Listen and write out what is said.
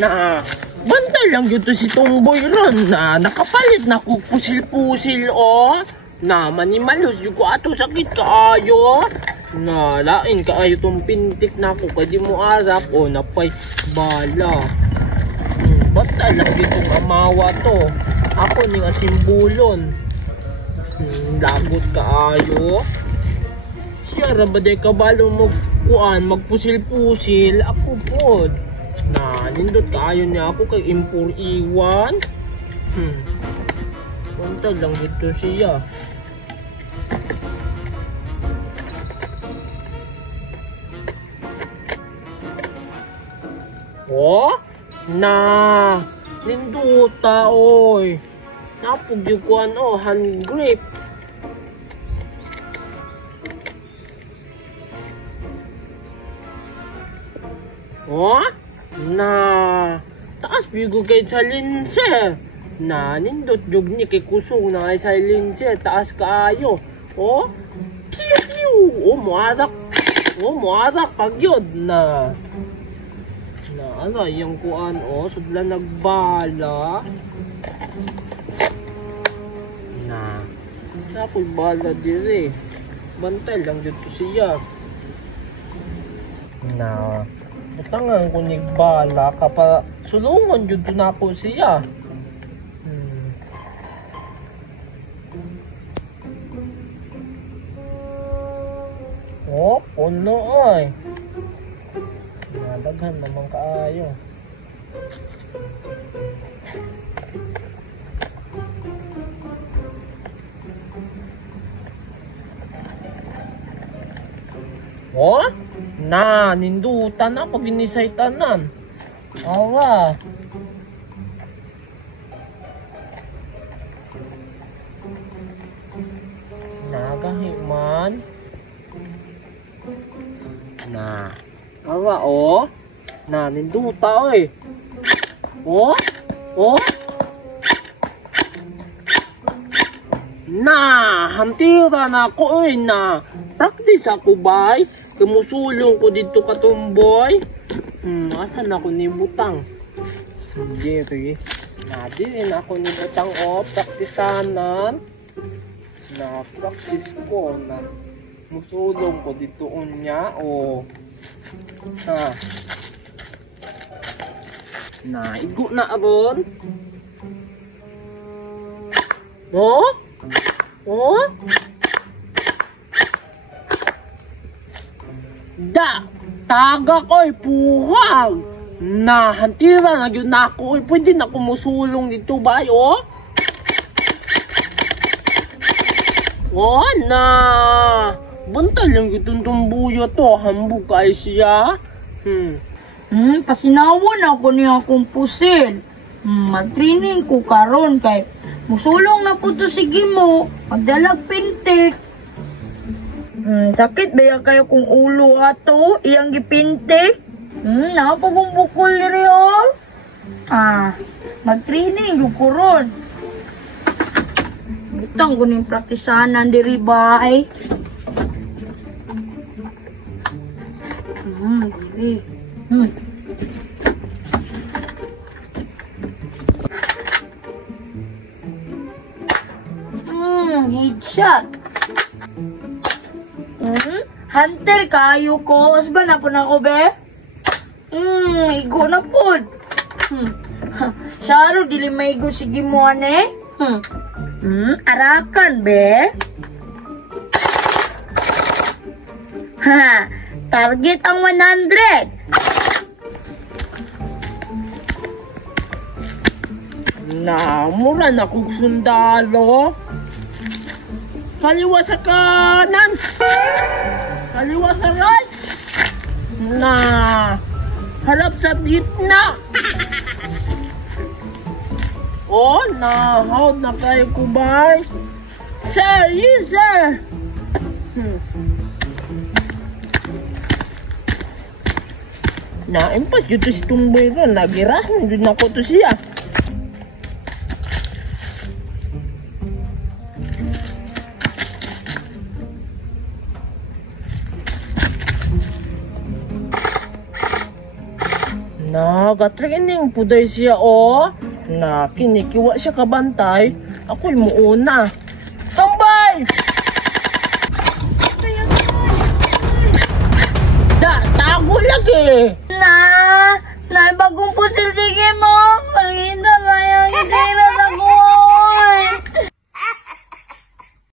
Na, bantay lang dito si Tomboy ron na nakapalit na ko pusil-pusil o. Na, manimalos yung ko ato sakit kaayo. Na, lain kaayo tong pintik na ko kadi mo arap o napay bala. Bantay lang ditong amawa to. Ako ni nga simbulon. Lagot kaayo. Siya rabaday kabalo mo kuan magpusil-pusil ako pod. Na, nindot kaayo niya ako kay impor iwan. Bantay lang dito siya. Oh, na ninduta oy. Napug yung kuan o hand grip. Oh, na taas bigo kay sa linse. Na nindot jug ni kay kusong na sa linse taas kaayo. Oh, piu piu. Oh, muarak. Oh, muarak pag yun na. Ano yung kuan o sudla nagbala na napag bala dire bantay lang dito siya na butangan ko nagbala kapa sulungan dito na po siya oh puno ay daghan naman kaayo. Oh? Na, nindutan ako ginisay tanan. Awa. Nagahiman. Na. Awa, oh. Na, ninduta, oy. Oh. Oh. Na, hantira na ako, oy, na. Practice ako, bay. Kamusulong ko dito katumboy. Asan ako ni Butang? Diri. Na, diri na ako ni Butang, oh. Praktisanan. Na, practice ko, na. Musulong ko dito unya, oh. Ha. Na, igo na aron. Oh? Oh? Da, taga ko'y puhag. Na, hantira na yun na ako. Pwede na kumusulong dito ba, oh? Oh, na. Bantay lang itong tumbuyo to. Hambog kay siya. Pasinawon ako niya akong pusil. Mag-training ko karon kay musulong na po to sige mo. Magdalag pintik. Sakit ba kayo kung ulo ato? Iyang gipintik? Napagong bukol niyo. Mag-training yung kuron. Butang ko ng praktisanan diri ba ay? Diri. Headshot. Hunter kayo ko. Asba na po na ko, be? Igo na po. Saro, dili may igo sige mo, ane? Arakan, be? Target ang 100. Na, mura na kong sundalo. Kaliwa sa kanan. Kaliwa sa right. Na, harap sa gitna. Oh, na, how na kayo kubay. Sir, yes, sir. Na, impas dito si Tumboy ron. Nagirahon din ako to siya. Nagatraining puday siya na kinikiwa siya kabantay. Ako'y muuna. Tambay! Tago lagi! Na, bagong pusil si